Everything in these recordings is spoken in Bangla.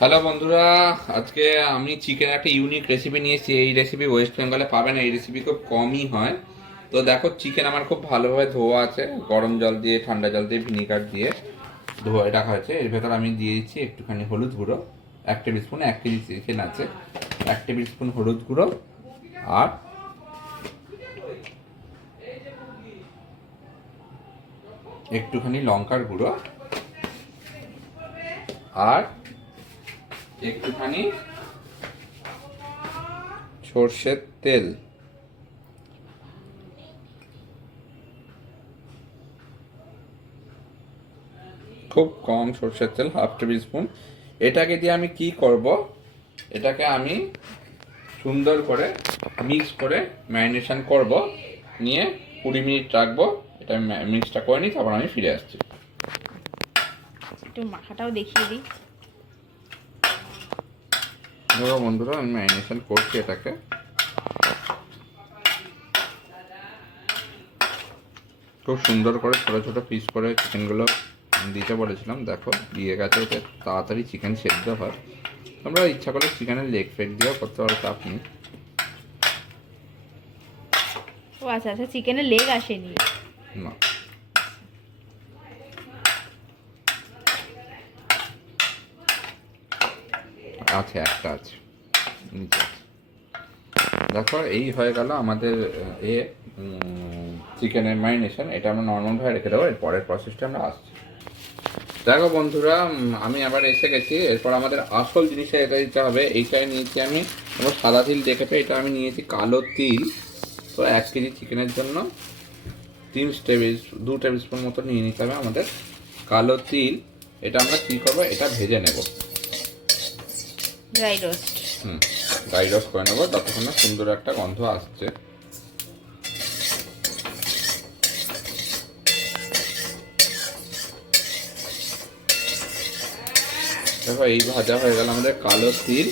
হ্যালো বন্ধুরা, আজকে আমি চিকেন একটা ইউনিক রেসিপি নিয়েছি। এই রেসিপি ওয়েস্ট বেঙ্গলে পাবেন, এই রেসিপি খুব কমই হয়। তো দেখো, চিকেন আমার খুব ভালোভাবে ধোয়া আছে, গরম জল দিয়ে ঠান্ডা জল দিয়ে ভিনিগার দিয়ে ধোয়া রাখা হয়েছে। এর ভেতর আমি দিয়ে দিচ্ছি একটুখানি হলুদ গুঁড়ো, 1 টেবিল স্পুন, 1 কেজি চিকেন আছে, 1 টেবিল স্পুন হলুদ গুঁড়ো, আর একটুখানি লঙ্কার গুঁড়ো, আর একটুখানি সর্ষের তেল। খুব কম সর্ষের তেল, 1/2 টেবিল স্পুন। এটাকে দিয়ে আমি কি করব, এটাকে আমি সুন্দর করে মিক্স করে ম্যারিনেশন করব, নিয়ে 20 মিনিট রাখবো। এটা মিক্সটা করে নিই, তারপর আমি ফিরে আসছি। একটু মাখাটাও দেখিয়ে দিই। ধরো বন্ধুরা, আমি ম্যারিনেশন করছি এটাকে। খুব সুন্দর করে ছোট ছোট পিস করে চিকেনগুলো দিতে বলেছিলাম, দেখো দিয়ে গেছে। এতে তাড়াতাড়ি চিকেন সেদ্ধ হয়। তোমরা ইচ্ছা করলে চিকেনের লেগ ফেক দিয়েও করতে পারো, চাপ নেই। ও আচ্ছা আচ্ছা, চিকেনের লেগ আসেনি না, আছে, একটা আছে নিচে। দেখো, এই হয়ে গেল আমাদের চিকেনের ম্যারিনেশন। এটা আমরা নর্মালভাবে রেখে দেবো, এর পরের প্রসেসটা আমরা আসছি। দেখো বন্ধুরা, আমি আবার এসে গেছি। এরপর আমাদের আসল জিনিসটা এটা দিতে হবে। এইটাই নিয়েছি আমি, আমার সাদা তিল দেখে পেয়ে এটা আমি নিয়েছি কালো তিল। তো 1 কেজি চিকেনের জন্য 2 টেবিল স্পুন মতো নিয়ে নিতে হবে আমাদের কালো তিল। এটা আমরা কী করবো, এটা ভেজে নেব, ড্রাই রোস্ট। ড্রাই রোস্ট করে নেবো, ততক্ষণ না সুন্দর একটা গন্ধ আসছে। দেখো, এই ভাজা হয়ে গেল আমাদের কালো তিল,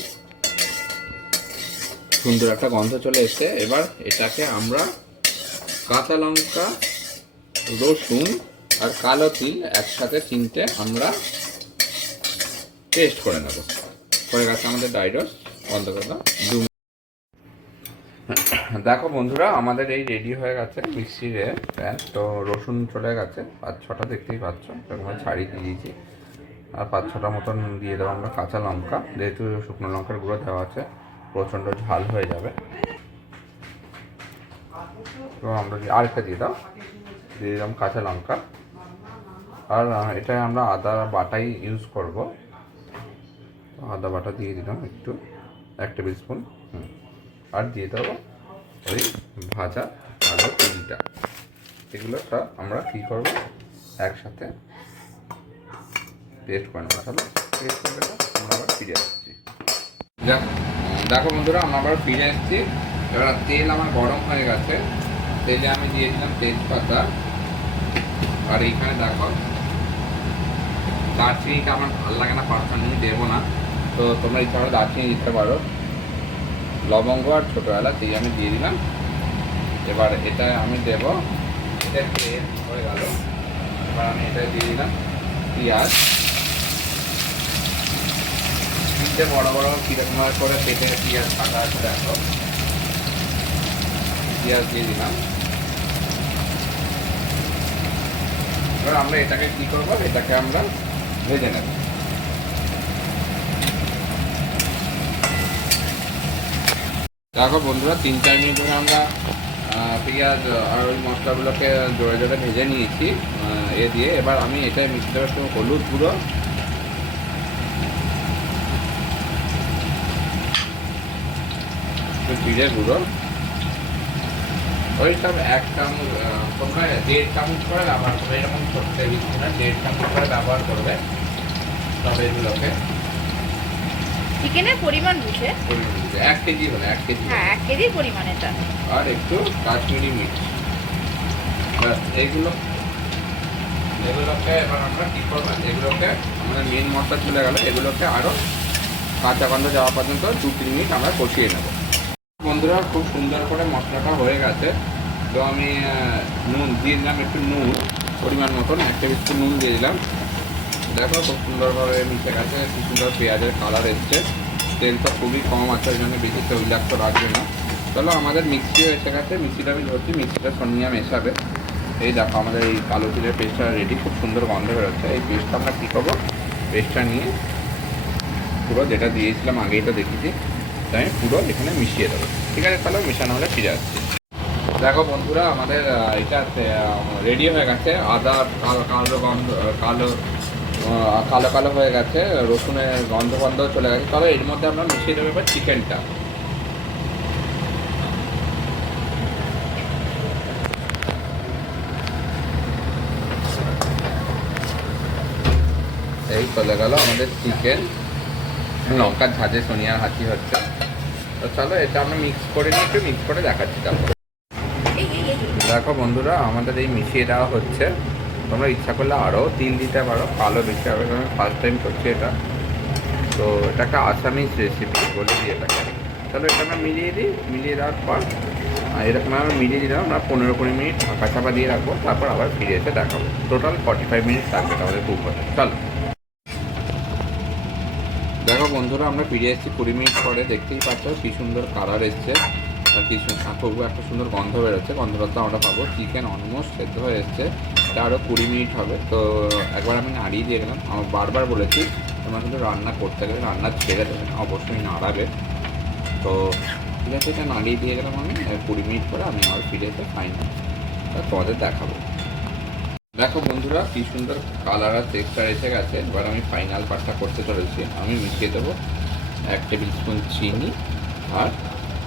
সুন্দর একটা গন্ধ চলে এসছে। এবার এটাকে আমরা কাঁচা লঙ্কা, রসুন আর কালো তিল একসাথে তিনটে আমরা পেস্ট করে নেব। হয়ে গেছে আমাদের ড্রাই রোস্ট। বন্ধ করে দাও। দেখো বন্ধুরা, আমাদের এই রেডি হয়ে গেছে মিক্সিরে প্যান। তো রসুন চলে গেছে 5-6টা, দেখতেই পাচ্ছ, এরকম ছাড়িয়ে দিয়ে দিয়েছি। আর 5-6টা মতন দিয়ে দেবো আমরা কাঁচা লঙ্কা, যেহেতু শুকনো লঙ্কার গুঁড়ো দেওয়া আছে, প্রচণ্ড ঝাল হয়ে যাবে। তো আমরা আরেকটা দিয়ে দিলাম কাঁচা লঙ্কা। আর এটা আমরা আদা বাটাই ইউজ করব। আদা বাটা দিয়ে দিলাম একটু, 1 টেবিল স্পুন। আর দিয়ে দেবো ওই ভাজা কালো তিলটা। এগুলোটা আমরা কী করবো, একসাথে পেস্ট করে নেবো। চলো, পেস্ট করে নেবো, আমরা আবার ফিরে আসছি। দেখো বন্ধুরা, আমরা আবার ফিরে এসেছি। এবার তেল আমার গরম হয়ে গেছে, তেলে আমি দিয়ে দিলাম তেজপাতা। আর এইখানে দেখো, দারচিনিটা আমার ভালো লাগে না, পার্সোনালি দেবো না। তো তোমরা ইচ্ছা করে দারচিনি দিতে পারো। লবঙ্গ আর ছোটো এলাচ এই আমি দিয়ে দিলাম। এবার এটা আমি দেবো, এটা তেল হয়ে গেল। এবার আমি এটা দিয়ে দিলাম পেঁয়াজ। তিনটে বড় বড় কীরকম করে পেটে পেঁয়াজ কাটা আছে, দেখো পেঁয়াজ দিয়ে দিলাম। এবার আমরা এটাকে কী করবো, এটাকে আমরা ভেজে নেব। দেখো বন্ধুরা, 3-4 মিনিট ধরে আমরা পেঁয়াজ আর ওই মশলাগুলোকে জোরে জোরে ভেজে নিয়েছি এ দিয়ে। এবার আমি এটাই মিক্স দেবো একটু হলুদ গুঁড়ো, একটু জিরে গুঁড়ো, ওই সব 1 চামচ, তোমরা 1.5 চামচ করে ব্যবহার করবে। এরকম ছোট্ট টেবিল স্পুনে 1.5 চামচ করে ব্যবহার করবে সব এগুলোকে। চিকেনের পরিমাণ বুঝে 1 কেজি হলে 1 কেজি, হ্যাঁ 1 কেজির পরিমাণ এটা। আর একটু কাশ্মীরি মির্চ। এগুলোকে এবার আমরা কী করবো, এগুলোকে আমাদের মেন মশলা চলে গেল, এগুলোকে আরও কাঁচা গন্ধ যাওয়া পর্যন্ত 2-3 মিনিট আমরা কষিয়ে নেব। বন্ধুরা, খুব সুন্দর করে মশলাটা হয়ে গেছে। তো আমি নুন দিয়ে দিলাম, একটু নুন পরিমাণ মতন, 1 টেবিল স্পুন নুন দিয়ে দিলাম। দেখো খুব সুন্দরভাবে মিশে গেছে, খুব সুন্দর পেঁয়াজের কালার এসছে। তেল তো খুবই কম আছে, ওই জন্য বেশি তৈলাক্ত রাখবে না। চলো আমাদের মিক্সিও এসে গেছে, মিক্সিটা আমি ধরছি, মিক্সিটা সোনিয়া মেশাবে। এই দেখো আমাদের এই কালো তিলের পেস্টটা রেডি, খুব সুন্দর গন্ধ বেরোচ্ছে। এই পেস্টটা আমরা কী করবো, পেস্টটা নিয়ে পুরো যেটা দিয়েছিলাম আগেই তো দেখেছি, তাই আমি পুরো এখানে মিশিয়ে দেবো। ঠিক আছে, তাহলে মেশানো হলে ফিরে আসছি। দেখো বন্ধুরা আমাদের এটা রেডি হয়ে গেছে। আদা কালো কালো গন্ধ কালো কালো কালো হয়ে গেছে, রসুনের গন্ধ গন্ধ চলে গেছে। তবে এর মধ্যে আমরা মিশিয়ে দেবো এবার চিকেনটা। এই চলে গেল আমাদের চিকেন, লঙ্কার ঝাঁঝে সোনিয়ার হাঁচি হচ্ছে। তো চলো এটা আমরা মিক্স করে নিই, একটু মিক্স করে দেখাচ্ছি তারপরে। দেখো বন্ধুরা আমাদের এই মিশিয়ে দেওয়া হচ্ছে। তোমরা ইচ্ছা করলে আরও তিল দিতে পারো, কালো বেশি হবে, আমি ফার্স্ট টাইম করছি এটা। তো এটা একটা আসামিজ রেসিপি বলে দিই এটাকে। চলো এটা আমরা মিলিয়ে দিই, মিলিয়ে দেওয়ার পর এরকম আমরা মিলিয়ে দিলাম। আমরা 15-20 মিনিট ঢাকা চাপা দিয়ে রাখবো, তারপর আবার ফিরে এসে দেখাবো। টোটাল 45 মিনিট লাগবে আমাদের কুক হতে। চলো দেখো বন্ধুরা আমরা ফিরে এসেছি 20 মিনিট পরে। দেখতেই পাচ্ছ কী সুন্দর কালার এসছে আর কি খুব একটা সুন্দর গন্ধ বেরোচ্ছে। গন্ধটা তো আমরা পাবো। চিকেন অলমোস্ট সেদ্ধ হয়ে এসছে, এটা আরও 20 মিনিট হবে। তো একবার আমি নাড়িয়ে দিয়ে গেলাম। আমার বারবার বলেছি তোমরা কিন্তু রান্না করতে গেলে রান্না ছেড়ে দেবে না, অবশ্যই নাড়াবে। তো ঠিক আছে, এটা নাড়িয়ে দিয়ে গেলাম আমি। 20 মিনিট পরে আমি আবার ফিরে এসে ফাইনাল তোমাদের দেখাবো। দেখো বন্ধুরা কি সুন্দর কালার আর টেক্সচার এসে গেছে। এবার আমি ফাইনাল পার্টটা করতে চলেছি। আমি মিশিয়ে দেবো 1 টেবিল স্পুন চিনি, আর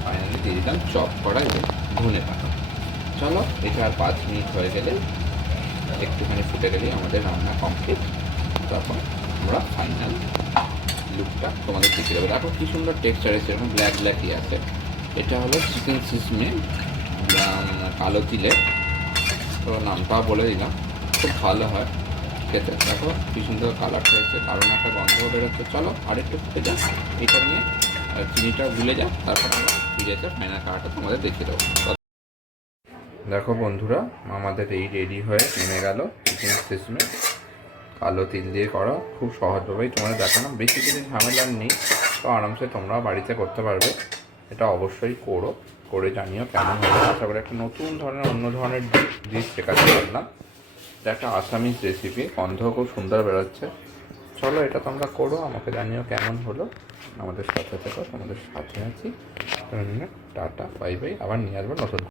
ফাইনালি দিয়ে দিলাম চপ করা এবং ধনে পাতা। চলো এটা আর 5 মিনিট হয়ে গেলে, একটুখানি ফুটে গেলেই আমাদের রান্না কমপ্লিট। তারপর আমরা ফাইনাল লুকটা তোমাদের দেখিয়ে দেবো। দেখো কী সুন্দর টেক্সচার এসে, এরকম ব্ল্যাক ব্ল্যাকই আছে। এটা হলো চিকেন সিসমি কালো তিলের, তো নামটাও বলে দিলাম, খুব ভালো হয় খেতে। দেখো কী সুন্দর কালার হয়েছে, কারণ একটা গন্ধও বেরোচ্ছে। চলো আরেকটু ফুটে যাক, এটা নিয়ে চিনিটা গুলে যাক, তারপর আমরা ফিরে এসে ফাইনাল কালারটা তোমাদের দেখিয়ে দেবো। দেখো বন্ধুরা আমাদের এই রেডি হয়ে নেমে গেল চিকেন সিসমি কালো তিল দিয়ে করা। খুব সহজভাবেই তোমাদের দেখালাম, বেশি কিছু ঝামেলার নেই। তো আরামসে তোমরাও বাড়িতে করতে পারবে। এটা অবশ্যই করো, করে জানিও কেমন হবে। আশা করি একটা নতুন ধরনের অন্য ধরনের ডিশ শেখাতে পারলাম। এটা একটা আসামিজ রেসিপি, গন্ধও খুব সুন্দর বেরোচ্ছে। চলো এটা তোমরা করো, আমাকে জানিও কেমন হলো। আমাদের সাথে থেকো, তোমাদের সাথে আছি। টাটা বাই বাই, আবার নিয়ে আসবো নতুন।